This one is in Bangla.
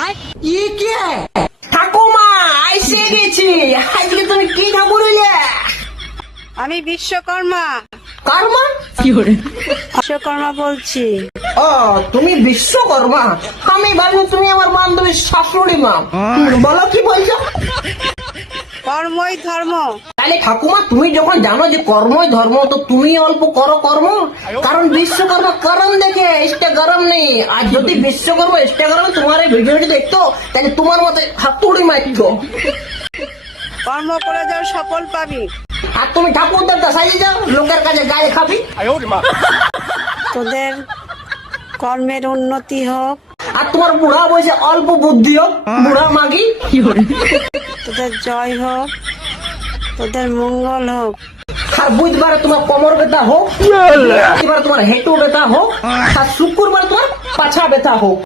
ই কে ঠাকুমা আইসে গেছি। আজকে তুমি কি ঠাকুর হইলে? আমি বিশ্বকর্মা। কর্মা বিশ্বকর্মা বলছি। ও তুমি বিশ্বকর্মা। আমি ভাবছি তুমি আমার বান্ধবীর শাশুড়ি মা। বলো কি বলছো? কর্মই ধর্ম। তাহলে ঠাকুমা তুমি যখন জানো যে কর্মই ধর্ম, তো তুমি অল্প করো কর্ম। কারণ বিশ্বকর্মা করম দেখে ইস্টা গরম নেই। আর যদি বিশ্বকর্মা ইস্টা গরম তোমার এই ভিডিওটি দেখতো, তাহলে তোমার মতে হাতুড়ি মারতো। কর্ম করে যাও সফল পাবি। আর তুমি ঠাকুর দেবতা সাজিয়ে যাও, লোকের কাছে গায়ে খাবি। তোদের কর্মের উন্নতি হোক, আর তোমার বুড়া বয়সে অল্প বুদ্ধি হোক, বুড়া মাগি। তোদের জয় হোক, তোদের মঙ্গল হোক। আর বুধবারে তোমার কোমর ব্যথা হোক, এবার তোমার হেঁটু ব্যথা হোক, আর শুক্রবার তোমার পাছা ব্যথা হোক।